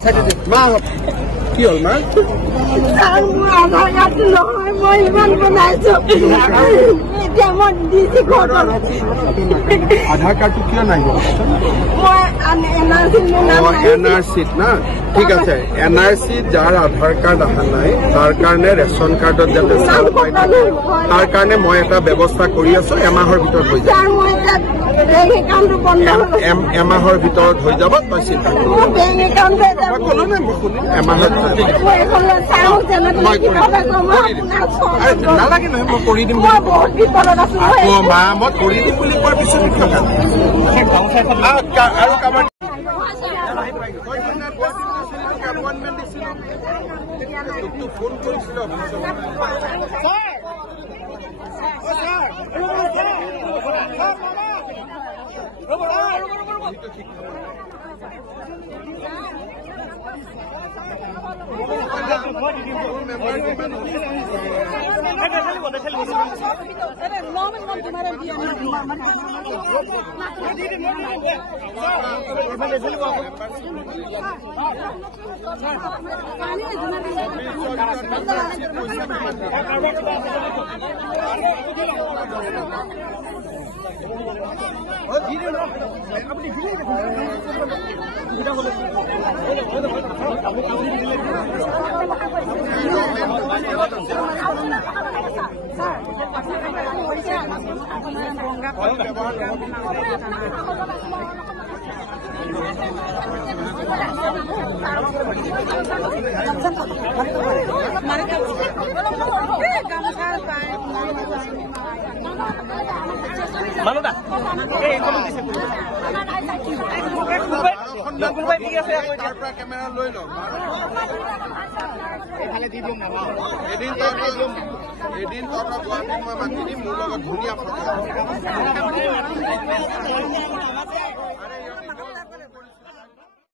মা কি হল মা আধাৰ কাৰ্ডটো কিয় নাই এনআৰচিত না ঠিক আছে এনআৰচিত যাৰ আধাৰ কাৰ্ড অহা নাই তাৰ কাৰণে ৰেচন কাৰ্ডত যাতে চাউল পাই তাৰ কাৰণে মই এটা ব্যৱস্থা কৰি আছো এমাহৰ ভিতৰত হৈ যাব এমাহৰ ভিতৰত হৈ যাব তই চিন্তা কলো নাই মই শুনি এমাহত নালাগে নহয় মই কৰি দিম মা মই কৰি দিম বুলি কোৱাৰ পিছত আৰু কাৰোবাৰ ফোন কৰিছিলো কেমেৰা লৈ লওঁ এদিন মই মাতি দিম মোৰ লগত ধুনীয়া ফটো